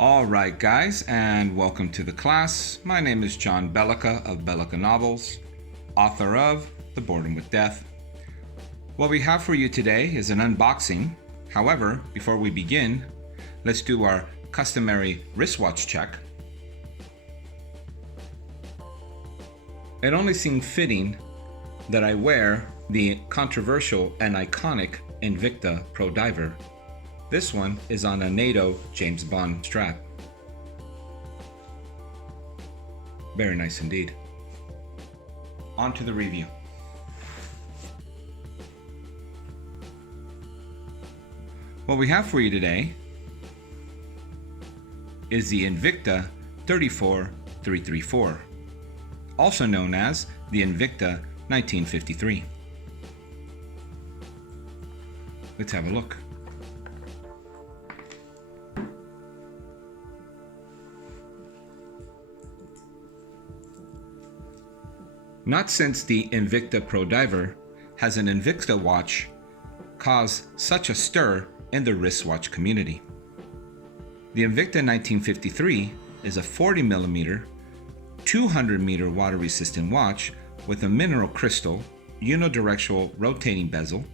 All right, guys, and welcome to the class. My name is John Belica of Belica Novels, author of The Boredom with Death. What we have for you today is an unboxing. However, before we begin, let's do our customary wristwatch check. It only seemed fitting that I wear the controversial and iconic Invicta Pro Diver. This one is on a NATO James Bond strap. Very nice indeed. On to the review. What we have for you today is the Invicta 34334, also known as the Invicta 1953. Let's have a look. Not since the Invicta Pro Diver has an Invicta watch caused such a stir in the wristwatch community. The Invicta 1953 is a 40mm, 200-meter water-resistant watch with a mineral crystal, unidirectional rotating bezel,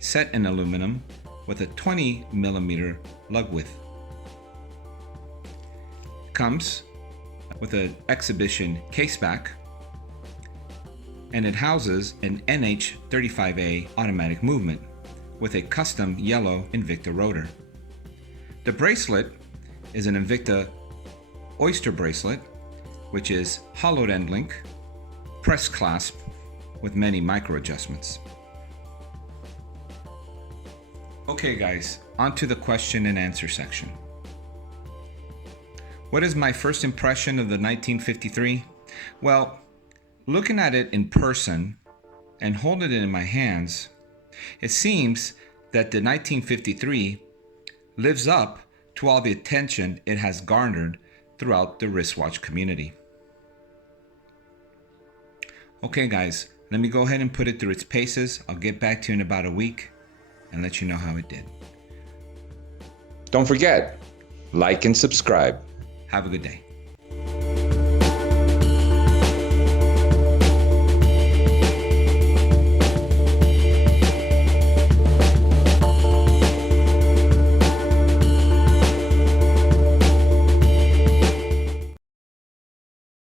set in aluminum with a 20mm lug width. Comes with an exhibition caseback, and it houses an NH35A automatic movement with a custom yellow Invicta rotor. The bracelet is an Invicta Oyster bracelet, which is hollowed end link, press clasp with many micro adjustments. Okay guys, on to the question and answer section. What is my first impression of the 1953? Well, looking at it in person and holding it in my hands, it seems that the 1953 lives up to all the attention it has garnered throughout the wristwatch community. Okay guys, let me go ahead and put it through its paces. I'll get back to you in about a week and let you know how it did. Don't forget, like and subscribe. Have a good day.